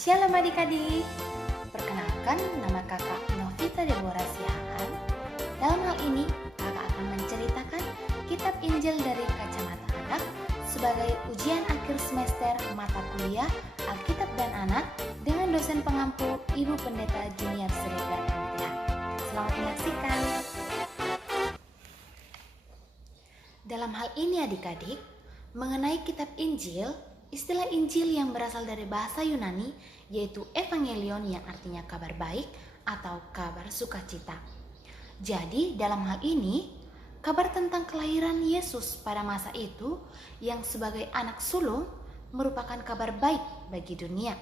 Shalom adik-adik, perkenalkan nama kakak Novita Deborah Siahaan. Dalam hal ini, kakak akan menceritakan kitab Injil dari kacamata anak sebagai ujian akhir semester mata kuliah Alkitab dan Anak dengan dosen pengampu Ibu Pendeta Junior Siregar MTH. Selamat menyaksikan. Dalam hal ini adik-adik, mengenai kitab Injil, istilah Injil yang berasal dari bahasa Yunani yaitu Evangelion yang artinya kabar baik atau kabar sukacita. Jadi dalam hal ini, kabar tentang kelahiran Yesus pada masa itu yang sebagai anak sulung merupakan kabar baik bagi dunia.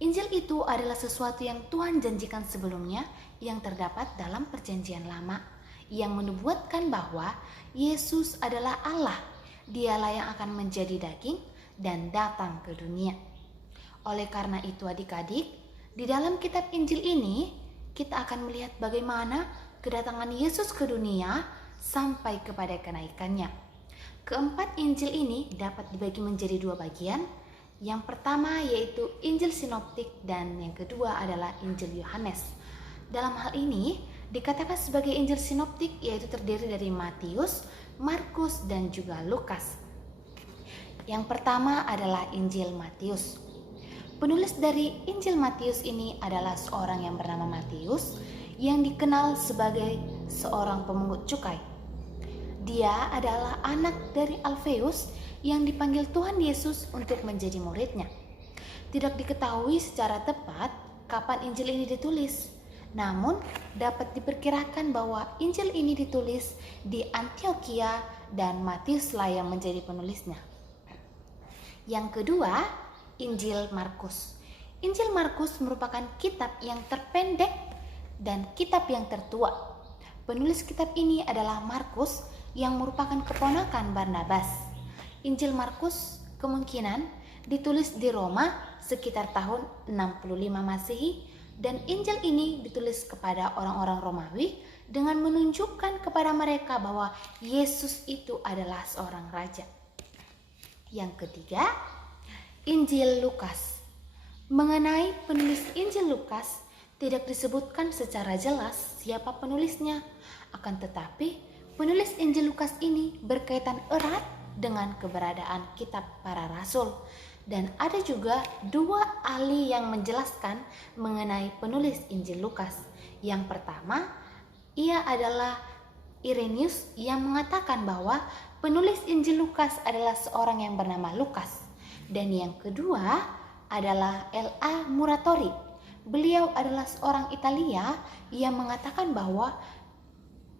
Injil itu adalah sesuatu yang Tuhan janjikan sebelumnya yang terdapat dalam Perjanjian Lama yang menubuatkan bahwa Yesus adalah Allah, Dialah yang akan menjadi daging dan datang ke dunia. Oleh karena itu adik-adik, di dalam kitab Injil ini kita akan melihat bagaimana kedatangan Yesus ke dunia sampai kepada kenaikannya. Keempat Injil ini dapat dibagi menjadi dua bagian. Yang pertama yaitu Injil Sinoptik dan yang kedua adalah Injil Yohanes. Dalam hal ini dikatakan sebagai Injil Sinoptik yaitu terdiri dari Matius, Markus dan juga Lukas. Yang pertama adalah Injil Matius. Penulis dari Injil Matius ini adalah seorang yang bernama Matius yang dikenal sebagai seorang pemungut cukai. Dia adalah anak dari Alfeus yang dipanggil Tuhan Yesus untuk menjadi muridnya. Tidak diketahui secara tepat kapan Injil ini ditulis. Namun dapat diperkirakan bahwa Injil ini ditulis di Antioquia dan Matiuslah yang menjadi penulisnya. Yang kedua, Injil Markus. Injil Markus merupakan kitab yang terpendek dan kitab yang tertua. Penulis kitab ini adalah Markus yang merupakan keponakan Barnabas. Injil Markus kemungkinan ditulis di Roma sekitar tahun 65 Masehi. Dan Injil ini ditulis kepada orang-orang Romawi dengan menunjukkan kepada mereka bahwa Yesus itu adalah seorang raja. Yang ketiga, Injil Lukas. Mengenai penulis Injil Lukas, tidak disebutkan secara jelas siapa penulisnya. Akan tetapi, penulis Injil Lukas ini berkaitan erat dengan keberadaan kitab para rasul. Dan ada juga dua ahli yang menjelaskan mengenai penulis Injil Lukas. Yang pertama, ia adalah Irenaeus yang mengatakan bahwa penulis Injil Lukas adalah seorang yang bernama Lukas. Dan yang kedua adalah L.A. Muratori. Beliau adalah seorang Italia yang mengatakan bahwa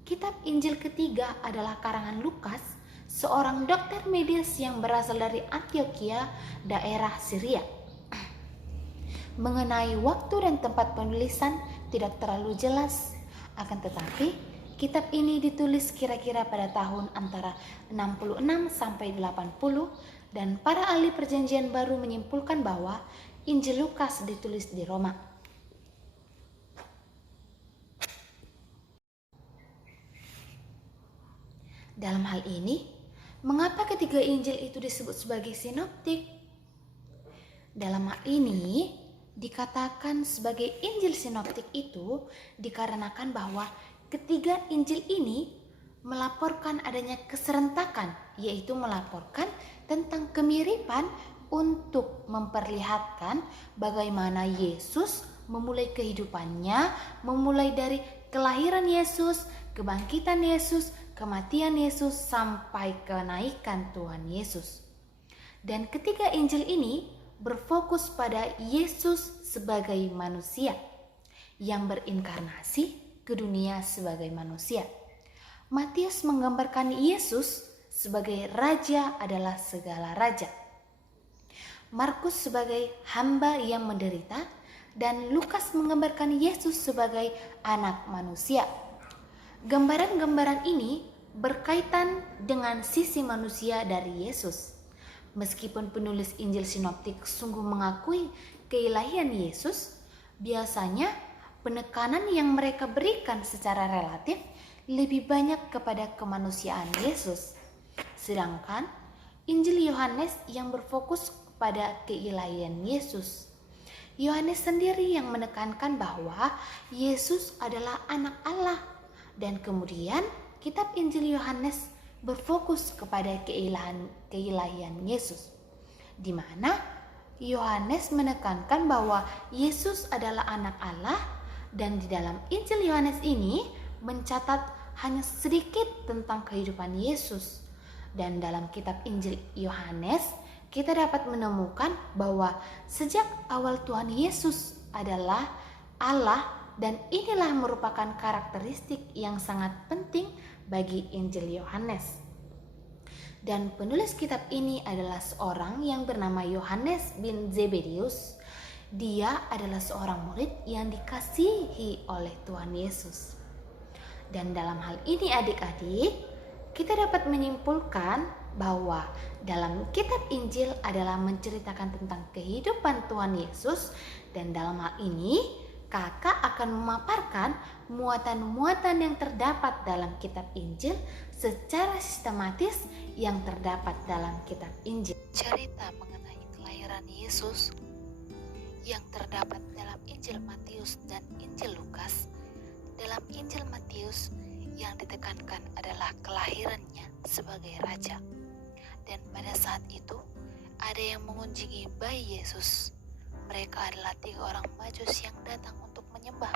kitab Injil ketiga adalah karangan Lukas, seorang dokter medis yang berasal dari Antioquia, daerah Syria. Mengenai waktu dan tempat penulisan tidak terlalu jelas, akan tetapi kitab ini ditulis kira-kira pada tahun antara 66 sampai 80 dan para ahli Perjanjian Baru menyimpulkan bahwa Injil Lukas ditulis di Roma. Dalam hal ini, mengapa ketiga Injil itu disebut sebagai sinoptik? Dalam hal ini dikatakan sebagai Injil sinoptik itu dikarenakan bahwa ketiga Injil ini melaporkan adanya keserentakan, yaitu melaporkan tentang kemiripan untuk memperlihatkan bagaimana Yesus memulai kehidupannya, memulai dari kelahiran Yesus, kebangkitan Yesus, kematian Yesus sampai kenaikan Tuhan Yesus. Dan ketiga Injil ini berfokus pada Yesus sebagai manusia yang berinkarnasi ke dunia sebagai manusia. Matius menggambarkan Yesus sebagai raja adalah segala raja. Markus sebagai hamba yang menderita dan Lukas menggambarkan Yesus sebagai anak manusia. Gambaran-gambaran ini berkaitan dengan sisi manusia dari Yesus. Meskipun penulis Injil Sinoptik sungguh mengakui keilahian Yesus, biasanya penekanan yang mereka berikan secara relatif lebih banyak kepada kemanusiaan Yesus. Sedangkan Injil Yohanes yang berfokus pada keilahian Yesus. Yohanes sendiri yang menekankan bahwa Yesus adalah anak Allah. Dan kemudian kitab Injil Yohanes berfokus kepada keilahian Yesus, di mana Yohanes menekankan bahwa Yesus adalah anak Allah, dan di dalam Injil Yohanes ini mencatat hanya sedikit tentang kehidupan Yesus. Dan dalam kitab Injil Yohanes kita dapat menemukan bahwa sejak awal Tuhan Yesus adalah Allah, dan inilah merupakan karakteristik yang sangat penting bagi Injil Yohanes. Dan penulis kitab ini adalah seorang yang bernama Yohanes bin Zebedius. Dia adalah seorang murid yang dikasihi oleh Tuhan Yesus. Dan dalam hal ini adik-adik, kita dapat menyimpulkan bahwa dalam kitab Injil adalah menceritakan tentang kehidupan Tuhan Yesus, dan dalam hal ini kakak akan memaparkan muatan-muatan yang terdapat dalam kitab Injil secara sistematis yang terdapat dalam kitab Injil. Cerita mengenai kelahiran Yesus yang terdapat dalam Injil Matius dan Injil Lukas. Dalam Injil Matius yang ditekankan adalah kelahirannya sebagai raja. Dan pada saat itu ada yang mengunjungi bayi Yesus. Mereka adalah 3 orang Majus yang datang untuk menyembah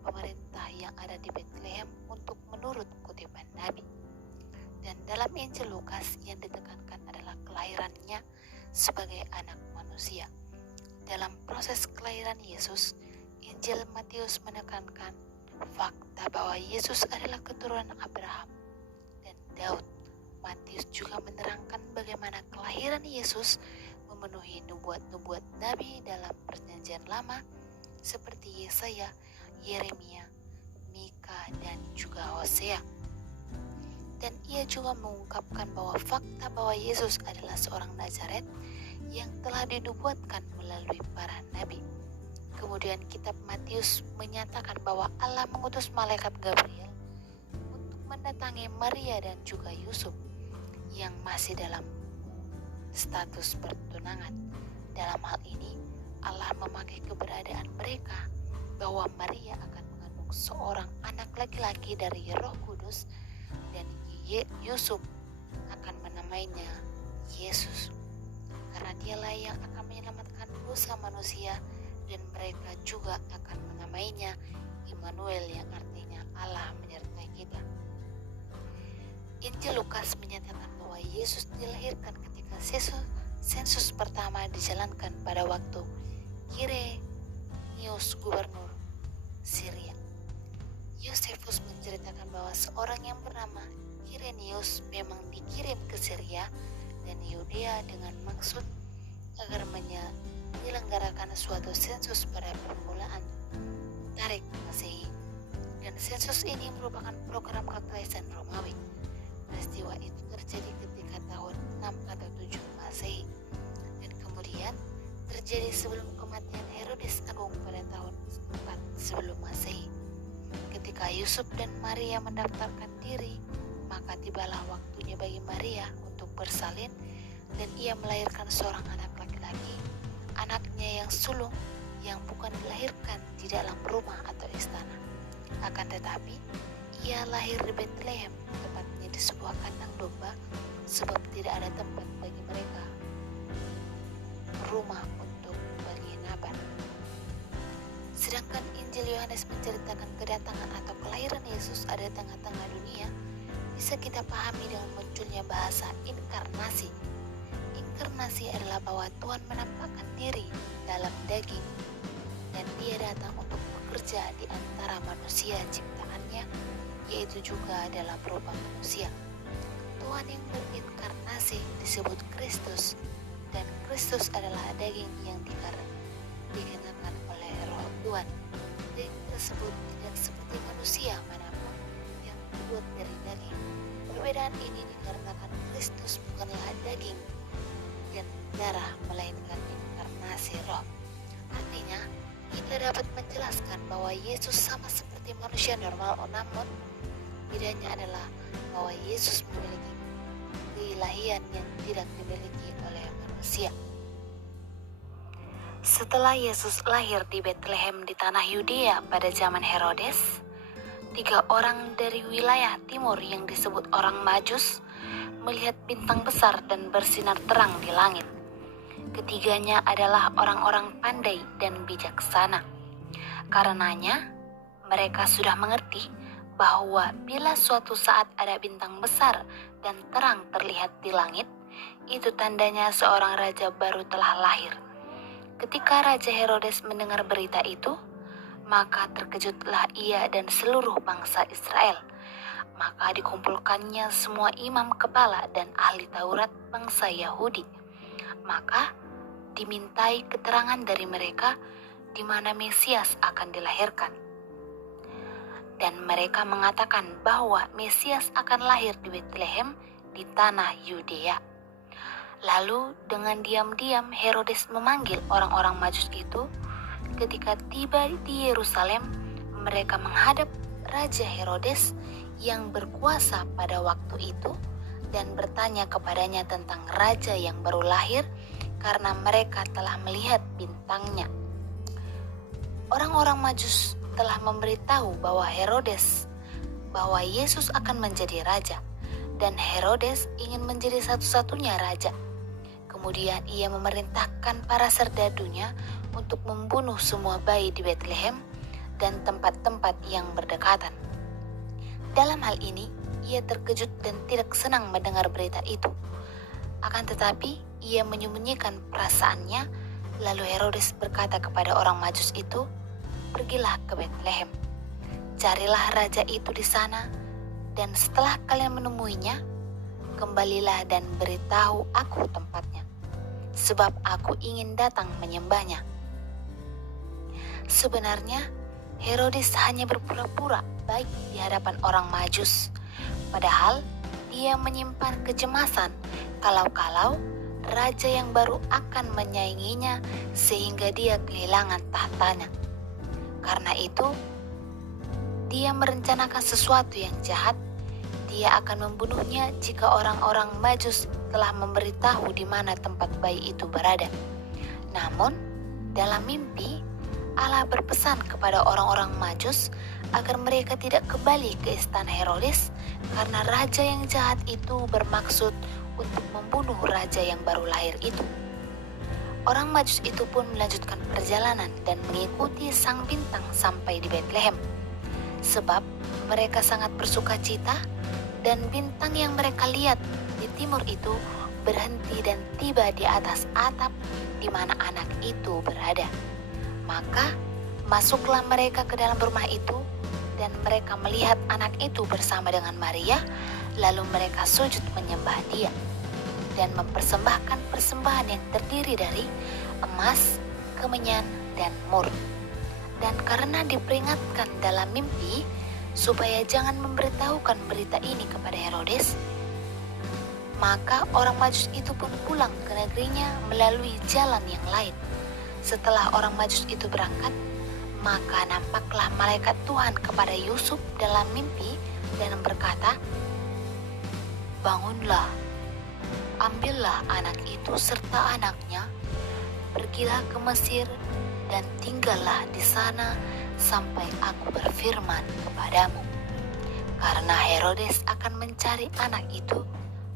pemerintah yang ada di Betlehem untuk menurut kutipan Nabi. Dan dalam Injil Lukas yang ditekankan adalah kelahirannya sebagai anak manusia. Dalam proses kelahiran Yesus, Injil Matius menekankan fakta bahwa Yesus adalah keturunan Abraham dan Daud. Matius juga menerangkan bagaimana kelahiran Yesus memenuhi nubuat-nubuat Nabi dalam Perjanjian Lama seperti Yesaya, Yeremia, Mika, dan juga Hosea. Dan ia juga mengungkapkan bahwa fakta bahwa Yesus adalah seorang Nazaret yang telah dinubuatkan melalui para nabi. Kemudian kitab Matius menyatakan bahwa Allah mengutus malaikat Gabriel untuk mendatangi Maria dan juga Yusuf yang masih dalam status pertunangan. Dalam hal ini Allah memakai keberadaan mereka bahwa Maria akan mengandung seorang anak laki-laki dari Roh Kudus, dan Yusuf akan menamainya Yesus, karena dialah yang akan menyelamatkan dosa manusia, dan mereka juga akan menamainya Immanuel yang artinya Allah menyertai kita. Injil Lukas menyatakan bahwa Yesus dilahirkan ketika sensus pertama dijalankan pada waktu Quirinius gubernur Syria. Yosefus menceritakan bahwa seorang yang bernama Quirinius memang dikirim ke Syria dan Yudea dengan maksud agar menyelenggarakan suatu sensus pada permulaan Tarik Masehi. Dan sensus ini merupakan program kekaisaran Romawi. Peristiwa itu terjadi ketika tahun 6 atau 7 Masehi, dan kemudian terjadi sebelum kematian Herodes Agung pada tahun 4 sebelum Masehi. Ketika Yusuf dan Maria mendaftarkan diri, maka tibalah waktunya bagi Maria untuk bersalin, dan ia melahirkan seorang anak laki-laki, anaknya yang sulung, yang bukan dilahirkan di dalam rumah atau istana. Akan tetapi ia lahir di Betlehem, tepatnya di sebuah kandang domba, sebab tidak ada tempat bagi mereka rumah untuk penginapan. Sedangkan Injil Yohanes menceritakan kedatangan atau kelahiran Yesus ada tengah-tengah dunia, bisa kita pahami dengan munculnya bahasa inkarnasi. Inkarnasi adalah bahwa Tuhan menampakkan diri dalam daging, dan dia datang untuk bekerja di antara manusia ciptaannya, yaitu juga adalah berupa manusia. Tuhan yang berinkarnasi disebut Kristus, dan Kristus adalah daging yang dikenakan oleh Roh Tuhan. Daging tersebut tidak seperti manusia manapun yang terbuat dari daging. Perbedaan ini dikarenakan Kristus bukanlah daging dan darah, melainkan inkarnasi roh. Artinya, kita dapat menjelaskan bahwa Yesus sama seperti manusia normal, namun bedanya adalah bahwa Yesus memiliki keilahian yang tidak dimiliki oleh manusia. Setelah Yesus lahir di Betlehem di tanah Yudea pada zaman Herodes, 3 orang dari wilayah timur yang disebut orang Majus melihat bintang besar dan bersinar terang di langit. Ketiganya adalah orang-orang pandai dan bijaksana. Karenanya, mereka sudah mengerti bahwa bila suatu saat ada bintang besar dan terang terlihat di langit, itu tandanya seorang raja baru telah lahir. Ketika Raja Herodes mendengar berita itu, maka terkejutlah ia dan seluruh bangsa Israel. Maka dikumpulkannya semua imam kepala dan ahli Taurat bangsa Yahudi. Maka dimintai keterangan dari mereka di mana Mesias akan dilahirkan. Dan mereka mengatakan bahwa Mesias akan lahir di Betlehem di tanah Yudea. Lalu dengan diam-diam Herodes memanggil orang-orang Majus itu. Ketika tiba di Yerusalem, mereka menghadap Raja Herodes yang berkuasa pada waktu itu dan bertanya kepadanya tentang raja yang baru lahir karena mereka telah melihat bintangnya. Orang-orang Majus telah memberitahu bahwa Yesus akan menjadi raja dan Herodes ingin menjadi satu-satunya raja. Kemudian ia memerintahkan para serdadunya untuk membunuh semua bayi di Betlehem dan tempat-tempat yang berdekatan. Dalam hal ini, ia terkejut dan tidak senang mendengar berita itu. Akan tetapi, ia menyembunyikan perasaannya, lalu Herodes berkata kepada orang Majus itu, "Pergilah ke Betlehem, carilah raja itu di sana, dan setelah kalian menemuinya, kembalilah dan beritahu aku tempatnya, sebab aku ingin datang menyembahnya." Sebenarnya, Herodes hanya berpura-pura baik di hadapan orang Majus, padahal dia menyimpan kecemasan kalau-kalau raja yang baru akan menyainginya sehingga dia kehilangan tahtanya. Karena itu, dia merencanakan sesuatu yang jahat. Dia akan membunuhnya jika orang-orang Majus telah memberitahu di mana tempat bayi itu berada. Namun, dalam mimpi, Allah berpesan kepada orang-orang Majus agar mereka tidak kembali ke istana Herodes karena raja yang jahat itu bermaksud untuk membunuh raja yang baru lahir itu. Orang Majus itu pun melanjutkan perjalanan dan mengikuti sang bintang sampai di Betlehem, sebab mereka sangat bersuka cita dan bintang yang mereka lihat di timur itu berhenti dan tiba di atas atap di mana anak itu berada. Maka masuklah mereka ke dalam rumah itu dan mereka melihat anak itu bersama dengan Maria, lalu mereka sujud menyembah dia dan mempersembahkan persembahan yang terdiri dari emas, kemenyan, dan mur. Dan karena diperingatkan dalam mimpi supaya jangan memberitahukan berita ini kepada Herodes, maka orang Majus itu pun pulang ke negerinya melalui jalan yang lain. Setelah orang Majus itu berangkat, maka nampaklah malaikat Tuhan kepada Yusuf dalam mimpi dan berkata, "Bangunlah, ambillah anak itu serta anaknya, pergilah ke Mesir dan tinggallah di sana sampai aku berfirman kepadamu. Karena Herodes akan mencari anak itu,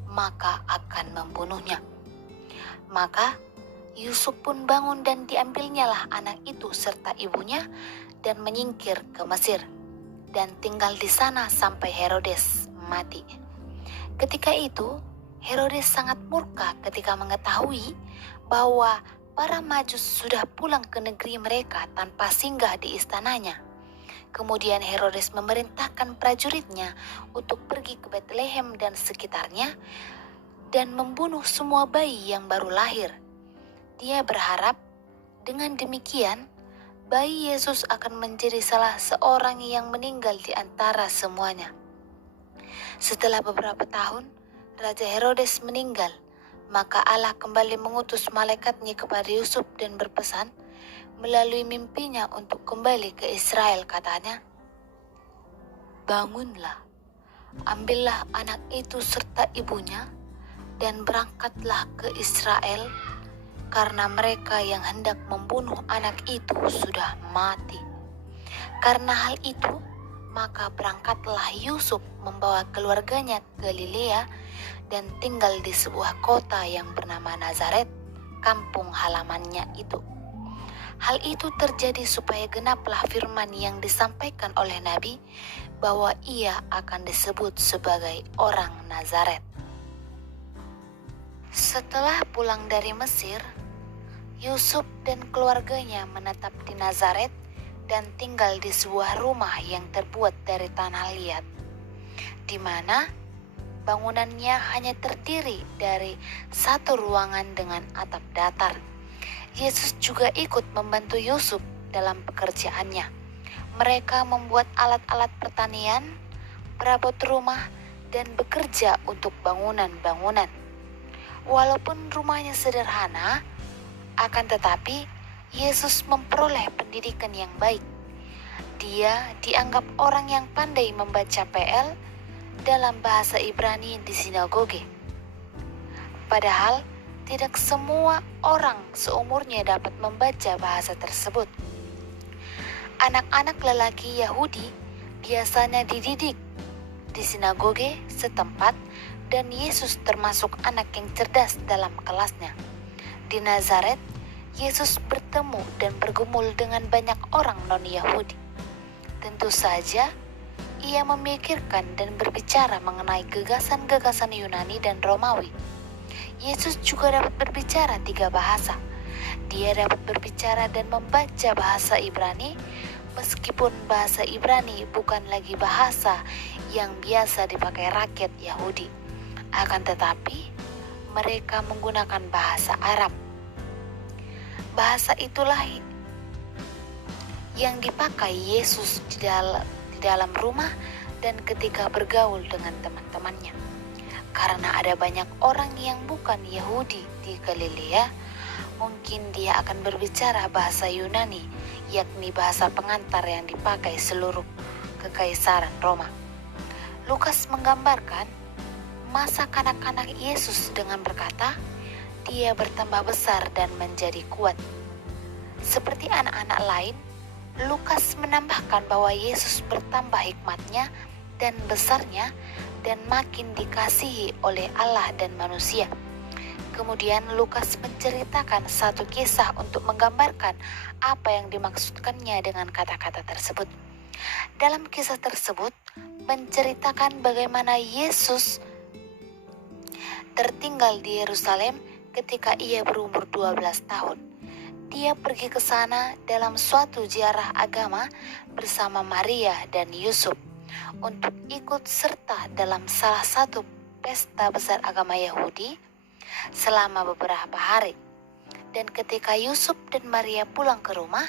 maka akan membunuhnya." Maka Yusuf pun bangun dan diambilnyalah anak itu serta ibunya dan menyingkir ke Mesir dan tinggal di sana sampai Herodes mati. Ketika itu, Herodes sangat murka ketika mengetahui bahwa para Majus sudah pulang ke negeri mereka tanpa singgah di istananya. Kemudian Herodes memerintahkan prajuritnya untuk pergi ke Betlehem dan sekitarnya dan membunuh semua bayi yang baru lahir. Dia berharap dengan demikian bayi Yesus akan menjadi salah seorang yang meninggal di antara semuanya. Setelah beberapa tahun, Raja Herodes meninggal, maka Allah kembali mengutus malaikatnya kepada Yusuf dan berpesan melalui mimpinya untuk kembali ke Israel. Katanya, "Bangunlah, ambillah anak itu serta ibunya dan berangkatlah ke Israel karena mereka yang hendak membunuh anak itu sudah mati. Karena hal itu, maka berangkatlah Yusuf membawa keluarganya ke Galilea dan tinggal di sebuah kota yang bernama Nazaret, kampung halamannya itu. Hal itu terjadi supaya genaplah firman yang disampaikan oleh Nabi bahwa ia akan disebut sebagai orang Nazaret. Setelah pulang dari Mesir, Yusuf dan keluarganya menetap di Nazaret dan tinggal di sebuah rumah yang terbuat dari tanah liat, di mana bangunannya hanya terdiri dari satu ruangan dengan atap datar. Yesus juga ikut membantu Yusuf dalam pekerjaannya. Mereka membuat alat-alat pertanian, perabot rumah, dan bekerja untuk bangunan-bangunan. Walaupun rumahnya sederhana, akan tetapi Yesus memperoleh pendidikan yang baik. Dia dianggap orang yang pandai membaca PL dalam bahasa Ibrani di sinagoge. Padahal tidak semua orang seumurnya dapat membaca bahasa tersebut. Anak-anak lelaki Yahudi biasanya dididik di sinagoge setempat dan Yesus termasuk anak yang cerdas dalam kelasnya. Di Nazaret, Yesus bertemu dan bergumul dengan banyak orang non-Yahudi. Tentu saja, ia memikirkan dan berbicara mengenai gagasan-gagasan Yunani dan Romawi. Yesus juga dapat berbicara 3 bahasa. Dia dapat berbicara dan membaca bahasa Ibrani, meskipun bahasa Ibrani bukan lagi bahasa yang biasa dipakai rakyat Yahudi. Akan tetapi, mereka menggunakan bahasa Arab. Bahasa itulah yang dipakai Yesus di dalam rumah dan ketika bergaul dengan teman-temannya. Karena ada banyak orang yang bukan Yahudi di Galilea, mungkin dia akan berbicara bahasa Yunani, yakni bahasa pengantar yang dipakai seluruh kekaisaran Roma. Lukas menggambarkan masa kanak-kanak Yesus dengan berkata, dia bertambah besar dan menjadi kuat. Seperti anak-anak lain, Lukas menambahkan bahwa Yesus bertambah hikmatnya dan besarnya dan makin dikasihi oleh Allah dan manusia. Kemudian Lukas menceritakan satu kisah untuk menggambarkan apa yang dimaksudkannya dengan kata-kata tersebut. Dalam kisah tersebut menceritakan bagaimana Yesus tertinggal di Yerusalem ketika ia berumur 12 tahun. Dia pergi ke sana dalam suatu ziarah agama bersama Maria dan Yusuf untuk ikut serta dalam salah satu pesta besar agama Yahudi selama beberapa hari. Dan ketika Yusuf dan Maria pulang ke rumah,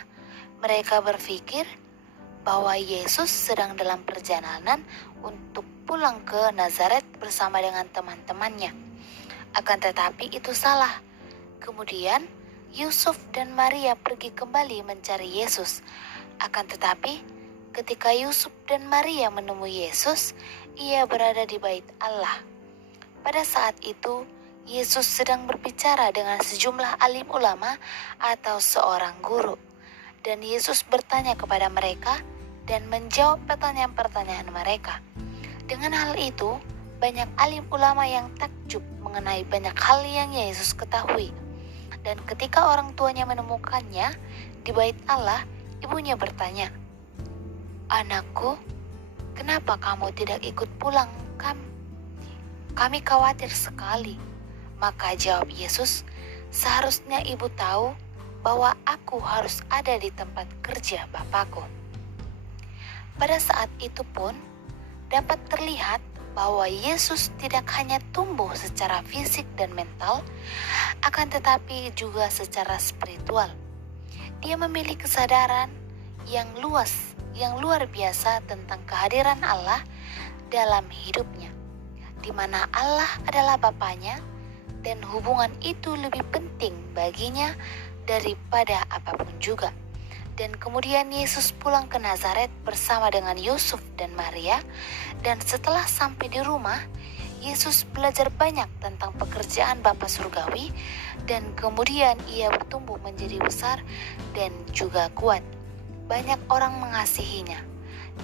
mereka berpikir bahwa Yesus sedang dalam perjalanan untuk pulang ke Nazaret bersama dengan teman-temannya. Akan tetapi itu salah. Kemudian Yusuf dan Maria pergi kembali mencari Yesus. Akan tetapi ketika Yusuf dan Maria menemui Yesus, ia berada di bait Allah. Pada saat itu, Yesus sedang berbicara dengan sejumlah alim ulama atau seorang guru. Dan Yesus bertanya kepada mereka dan menjawab pertanyaan-pertanyaan mereka. Dengan hal itu, banyak alim ulama yang takjub mengenai banyak hal yang Yesus ketahui. Dan ketika orang tuanya menemukannya di bait Allah, ibunya bertanya, "Anakku, kenapa kamu tidak ikut pulang? Kami khawatir sekali." Maka jawab Yesus, "Seharusnya ibu tahu bahwa aku harus ada di tempat kerja Bapakku." Pada saat itu pun dapat terlihat bahwa Yesus tidak hanya tumbuh secara fisik dan mental, akan tetapi juga secara spiritual. Dia memiliki kesadaran yang luar biasa tentang kehadiran Allah dalam hidupnya, di mana Allah adalah Bapaknya dan hubungan itu lebih penting baginya daripada apapun juga. Dan kemudian Yesus pulang ke Nazaret bersama dengan Yusuf dan Maria, dan setelah sampai di rumah, Yesus belajar banyak tentang pekerjaan Bapa Surgawi dan kemudian ia bertumbuh menjadi besar dan juga kuat. Banyak orang mengasihinya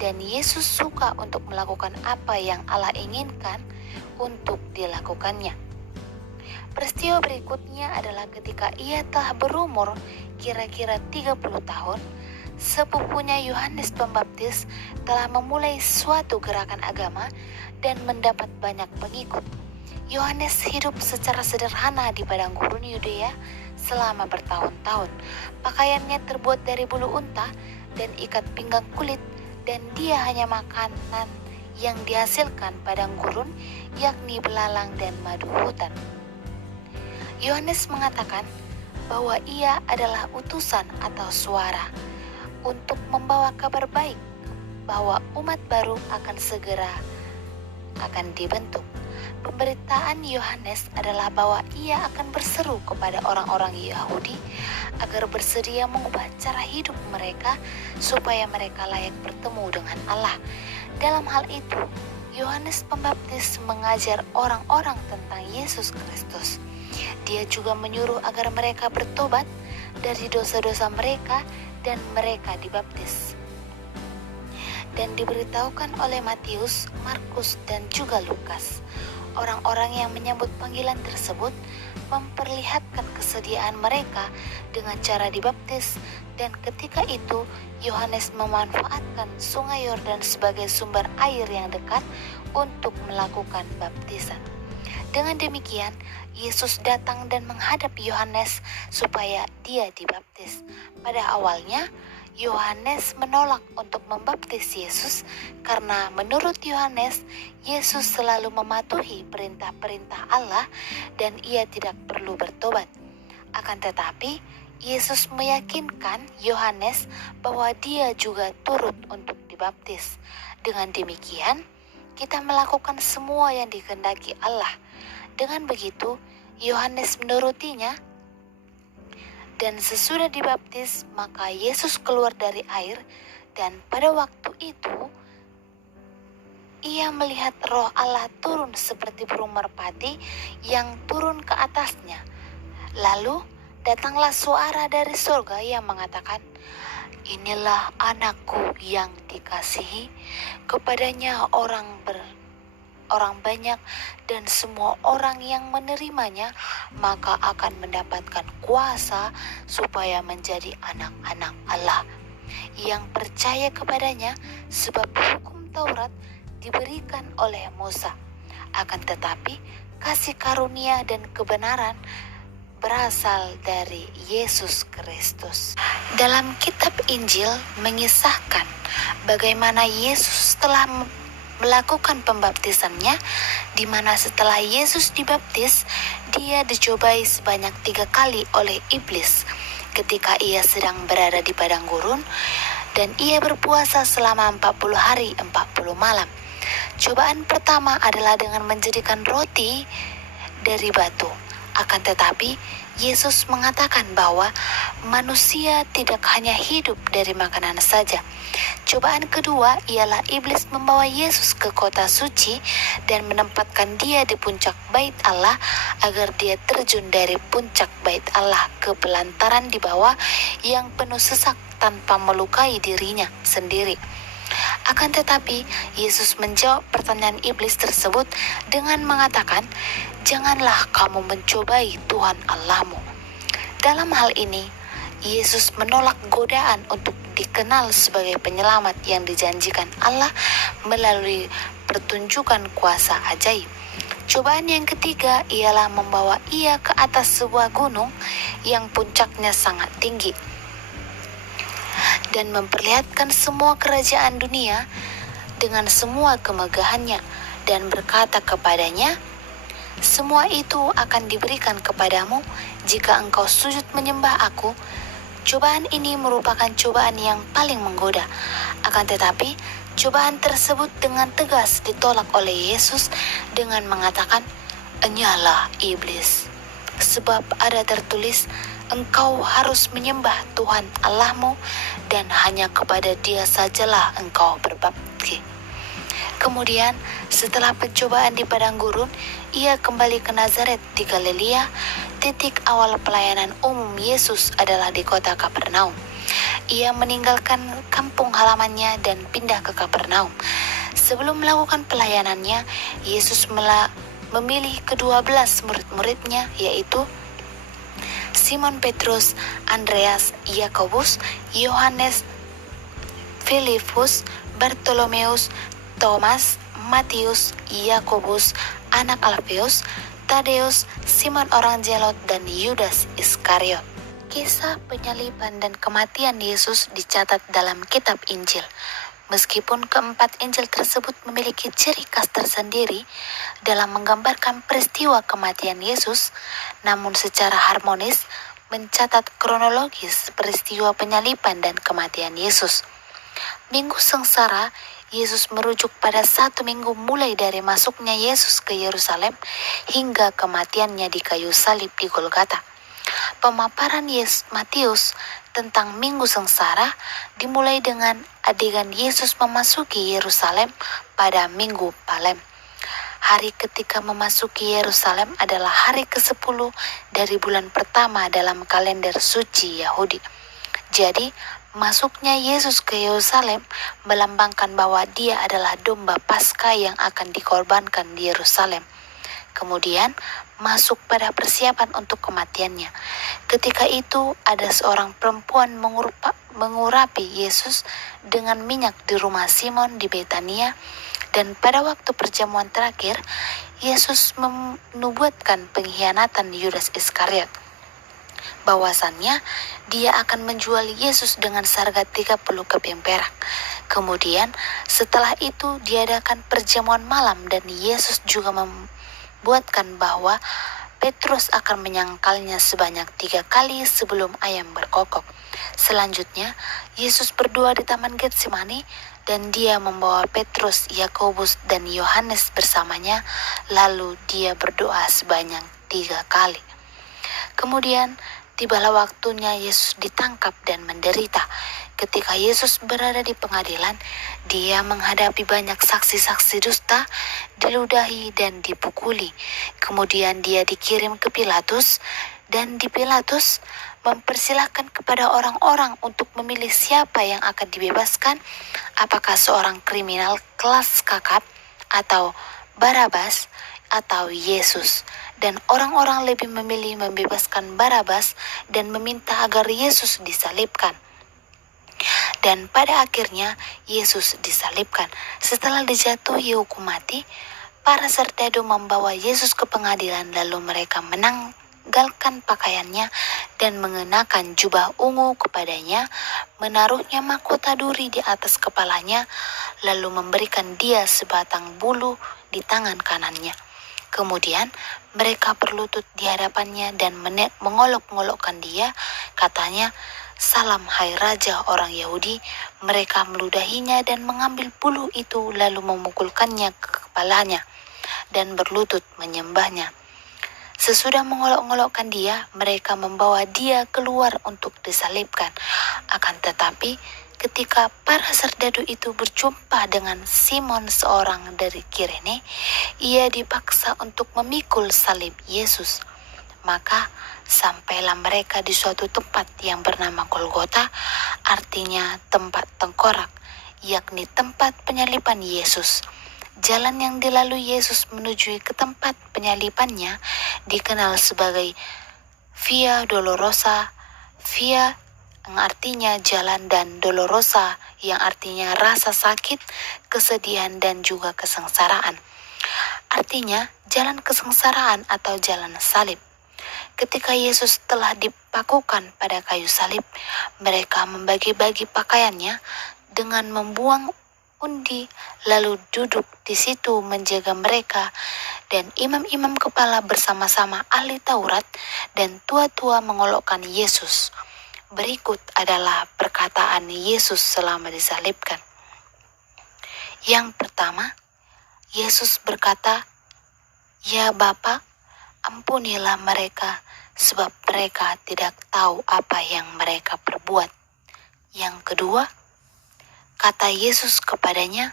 dan Yesus suka untuk melakukan apa yang Allah inginkan untuk dilakukannya. Peristiwa berikutnya adalah ketika ia telah berumur kira-kira 30 tahun, sepupunya Yohanes Pembaptis telah memulai suatu gerakan agama dan mendapat banyak pengikut. Yohanes hidup secara sederhana di padang gurun Yudea selama bertahun-tahun. Pakaiannya terbuat dari bulu unta dan ikat pinggang kulit, dan dia hanya makanan yang dihasilkan padang gurun, yakni belalang dan madu hutan. Yohanes mengatakan bahwa ia adalah utusan atau suara untuk membawa kabar baik bahwa umat baru akan segera dibentuk. Pemberitaan Yohanes adalah bahwa ia akan berseru kepada orang-orang Yahudi agar bersedia mengubah cara hidup mereka supaya mereka layak bertemu dengan Allah. Dalam hal itu, Yohanes Pembaptis mengajar orang-orang tentang Yesus Kristus. Dia juga menyuruh agar mereka bertobat dari dosa-dosa mereka dan mereka dibaptis. Dan diberitahukan oleh Matius, Markus, dan juga Lukas. Orang-orang yang menyambut panggilan tersebut memperlihatkan kesediaan mereka dengan cara dibaptis, dan ketika itu Yohanes memanfaatkan sungai Yordan sebagai sumber air yang dekat untuk melakukan baptisan. Dengan demikian, Yesus datang dan menghadap Yohanes supaya dia dibaptis. Pada awalnya, Yohanes menolak untuk membaptis Yesus karena menurut Yohanes, Yesus selalu mematuhi perintah-perintah Allah dan ia tidak perlu bertobat. Akan tetapi, Yesus meyakinkan Yohanes bahwa dia juga turut untuk dibaptis. Dengan demikian, kita melakukan semua yang dikehendaki Allah. Dengan begitu, Yohanes menurutinya, dan sesudah dibaptis, maka Yesus keluar dari air, dan pada waktu itu, ia melihat roh Allah turun seperti burung merpati yang turun ke atasnya. Lalu, datanglah suara dari surga yang mengatakan, "Inilah anakku yang dikasihi, kepadanya orang banyak dan semua orang yang menerimanya maka akan mendapatkan kuasa supaya menjadi anak-anak Allah yang percaya kepadanya, sebab hukum Taurat diberikan oleh Musa. Akan tetapi kasih karunia dan kebenaran berasal dari Yesus Kristus." Dalam kitab Injil mengisahkan bagaimana Yesus telah melakukan pembaptisannya, di mana setelah Yesus dibaptis, dia dicobai sebanyak 3 kali oleh iblis ketika ia sedang berada di padang gurun, dan ia berpuasa selama 40 hari 40 malam. Cobaan pertama adalah dengan menjadikan roti dari batu. Akan tetapi, Yesus mengatakan bahwa manusia tidak hanya hidup dari makanan saja. Cobaan kedua ialah iblis membawa Yesus ke kota suci dan menempatkan dia di puncak bait Allah agar dia terjun dari puncak bait Allah ke pelantaran di bawah yang penuh sesak tanpa melukai dirinya sendiri. Akan tetapi, Yesus menjawab pertanyaan iblis tersebut dengan mengatakan, "Janganlah kamu mencobai Tuhan Allahmu." Dalam hal ini, Yesus menolak godaan untuk dikenal sebagai penyelamat yang dijanjikan Allah melalui pertunjukan kuasa ajaib. Cobaan yang ketiga ialah membawa ia ke atas sebuah gunung yang puncaknya sangat tinggi dan memperlihatkan semua kerajaan dunia dengan semua kemegahannya, dan berkata kepadanya, "Semua itu akan diberikan kepadamu jika engkau sujud menyembah aku." Cobaan ini merupakan cobaan yang paling menggoda. Akan tetapi, cobaan tersebut dengan tegas ditolak oleh Yesus dengan mengatakan, "Enyalah iblis, sebab ada tertulis, engkau harus menyembah Tuhan Allahmu dan hanya kepada Dia sajalah engkau berbakti." Kemudian, setelah pencobaan di padang gurun, ia kembali ke Nazaret di Galilea. Titik awal pelayanan umum Yesus adalah di kota Kapernaum. Ia meninggalkan kampung halamannya dan pindah ke Kapernaum. Sebelum melakukan pelayanannya, Yesus memilih ke-12 murid-muridnya, yaitu Simon Petrus, Andreas, Yakobus, Yohanes, Filipus, Bartolomeus, Thomas, Matius, Yakobus, anak Alfeus, Tadeus, Simon orang Zelot, dan Yudas Iskariot. Kisah penyaliban dan kematian Yesus dicatat dalam kitab Injil. Meskipun keempat Injil tersebut memiliki ciri khas tersendiri dalam menggambarkan peristiwa kematian Yesus, namun secara harmonis mencatat kronologis peristiwa penyaliban dan kematian Yesus. Minggu sengsara Yesus merujuk pada 1 minggu mulai dari masuknya Yesus ke Yerusalem hingga kematiannya di kayu salib di Golgota. Pemaparan Matius tentang Minggu Sengsara dimulai dengan adegan Yesus memasuki Yerusalem pada Minggu Palem. Hari ketika memasuki Yerusalem adalah hari ke-10 dari bulan pertama dalam kalender suci Yahudi. Jadi, masuknya Yesus ke Yerusalem melambangkan bahwa dia adalah domba Paskah yang akan dikorbankan di Yerusalem. Kemudian masuk pada persiapan untuk kematiannya. Ketika itu ada seorang perempuan mengurapi Yesus dengan minyak di rumah Simon di Betania, dan pada waktu perjamuan terakhir Yesus menubuatkan pengkhianatan Yudas Iskariot, bahwasannya dia akan menjual Yesus dengan seharga 30 keping perak. Kemudian setelah itu diadakan perjamuan malam dan Yesus juga membuatkan bahwa Petrus akan menyangkalnya sebanyak 3 kali sebelum ayam berkokok. Selanjutnya Yesus berdoa di Taman Getsemani dan dia membawa Petrus, Yakobus, dan Yohanes bersamanya, lalu dia berdoa sebanyak 3 kali. Kemudian tibalah waktunya Yesus ditangkap dan menderita. Ketika Yesus berada di pengadilan, dia menghadapi banyak saksi-saksi dusta, diludahi dan dipukuli. Kemudian dia dikirim ke Pilatus, dan di Pilatus mempersilahkan kepada orang-orang untuk memilih siapa yang akan dibebaskan, apakah seorang kriminal kelas kakap atau Barabas atau Yesus. Dan orang-orang lebih memilih membebaskan Barabas dan meminta agar Yesus disalibkan. Dan pada akhirnya Yesus disalibkan. Setelah dijatuhi hukum mati, para serdadu membawa Yesus ke pengadilan, lalu mereka menanggalkan pakaiannya dan mengenakan jubah ungu kepadanya, menaruhnya mahkota duri di atas kepalanya, lalu memberikan dia sebatang bulu di tangan kanannya. Kemudian mereka berlutut di hadapannya dan mengolok-ngolokkan dia, katanya, "Salam hai Raja orang Yahudi." Mereka meludahinya dan mengambil bulu itu lalu memukulkannya ke kepalanya dan berlutut menyembahnya. Sesudah mengolok-ngolokkan dia, mereka membawa dia keluar untuk disalibkan. Akan tetapi, ketika para serdadu itu berjumpa dengan Simon, seorang dari Kirene, ia dipaksa untuk memikul salib Yesus. Maka sampailah mereka di suatu tempat yang bernama Golgota, artinya tempat tengkorak, yakni tempat penyaliban Yesus. Jalan yang dilalui Yesus menuju ke tempat penyalibannya dikenal sebagai Via Dolorosa, Via yang artinya jalan, dan Dolorosa yang artinya rasa sakit, kesedihan, dan juga kesengsaraan. Artinya jalan kesengsaraan atau jalan salib. Ketika Yesus telah dipakukan pada kayu salib, mereka membagi-bagi pakaiannya dengan membuang undi, lalu duduk di situ menjaga mereka, dan imam-imam kepala bersama-sama ahli Taurat dan tua-tua mengolokkan Yesus. Berikut adalah perkataan Yesus selama disalibkan. Yang pertama, Yesus berkata, "Ya Bapa, ampunilah mereka, sebab mereka tidak tahu apa yang mereka perbuat." Yang kedua, kata Yesus kepadanya,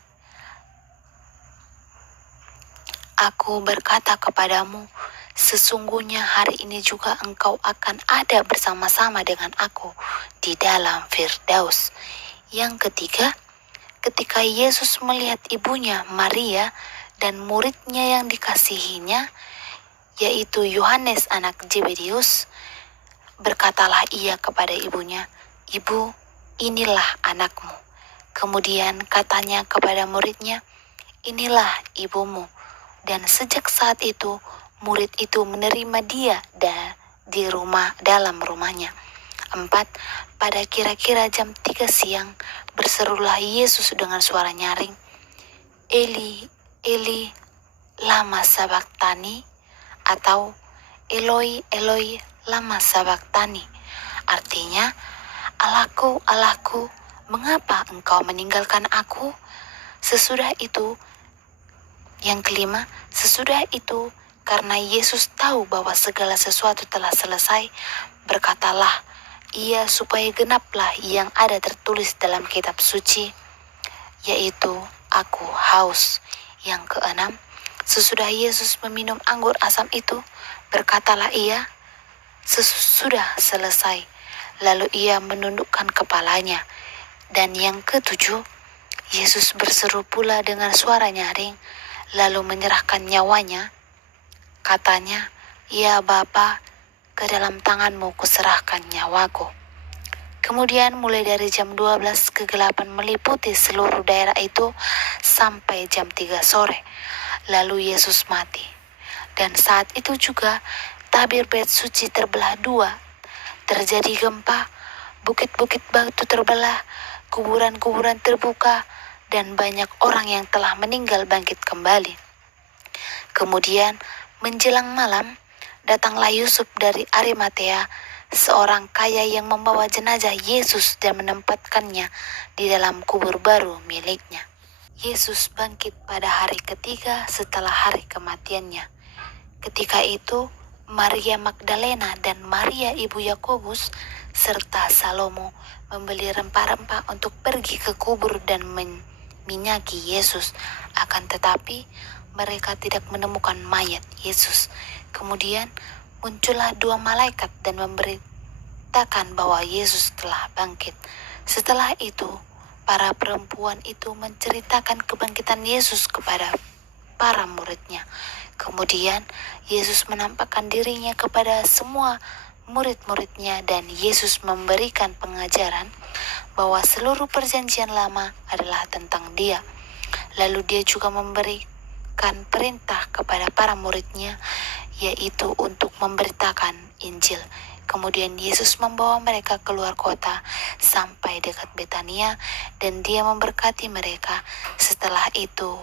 Aku berkata kepadamu, sesungguhnya hari ini juga engkau akan ada bersama-sama dengan aku di dalam Firdaus. Yang ketiga, ketika Yesus melihat ibunya Maria dan muridnya yang dikasihinya, yaitu Yohanes anak Zebedius, berkatalah ia kepada ibunya, "Ibu, inilah anakmu." Kemudian katanya kepada muridnya, "Inilah ibumu." Dan sejak saat itu, murid itu menerima dia di dalam rumahnya. 4. Pada kira-kira jam 3 siang, berserulah Yesus dengan suara nyaring, "Eli, Eli, lama sabachthani?" atau "Eloi, Eloi, lama sabachthani?" Artinya, "Allahku, Allahku, mengapa engkau meninggalkan aku?" Yang kelima, sesudah itu, karena Yesus tahu bahwa segala sesuatu telah selesai, berkatalah ia supaya genaplah yang ada tertulis dalam kitab suci, yaitu "Aku haus." Yang keenam, sesudah Yesus meminum anggur asam itu, berkatalah ia, "Sesudah selesai." Lalu ia menundukkan kepalanya. Dan yang ketujuh, Yesus berseru pula dengan suara nyaring, lalu menyerahkan nyawanya. Katanya, "Ya Bapa, ke dalam tanganmu kuserahkan nyawaku." Kemudian mulai dari jam 12 kegelapan meliputi seluruh daerah itu sampai jam 3 sore. Lalu Yesus mati. Dan saat itu juga tabir bait suci terbelah dua. Terjadi gempa, bukit-bukit batu terbelah, kuburan-kuburan terbuka, dan banyak orang yang telah meninggal bangkit kembali. Kemudian menjelang malam, datanglah Yusuf dari Arimatea, seorang kaya yang membawa jenazah Yesus dan menempatkannya di dalam kubur baru miliknya. Yesus bangkit pada hari ketiga setelah hari kematiannya. Ketika itu, Maria Magdalena dan Maria ibu Yakobus serta Salomo membeli rempah-rempah untuk pergi ke kubur dan minyaki Yesus. Akan tetapi mereka tidak menemukan mayat Yesus. Kemudian muncullah dua malaikat dan memberitakan bahwa Yesus telah bangkit. Setelah itu, para perempuan itu menceritakan kebangkitan Yesus kepada para muridnya. Kemudian Yesus menampakkan dirinya kepada semua murid-muridnya dan Yesus memberikan pengajaran bahwa seluruh perjanjian lama adalah tentang Dia. Lalu Dia juga memberikan perintah kepada para muridnya, yaitu untuk memberitakan Injil. Kemudian Yesus membawa mereka keluar kota sampai dekat Betania dan Dia memberkati mereka. Setelah itu,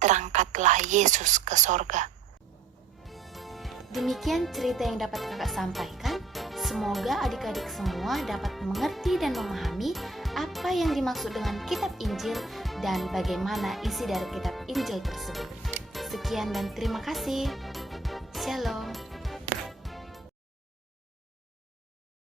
terangkatlah Yesus ke sorga. Demikian cerita yang dapat kakak sampaikan. Semoga adik-adik semua dapat mengerti dan memahami apa yang dimaksud dengan kitab Injil dan bagaimana isi dari kitab Injil tersebut. Sekian dan terima kasih. Shalom.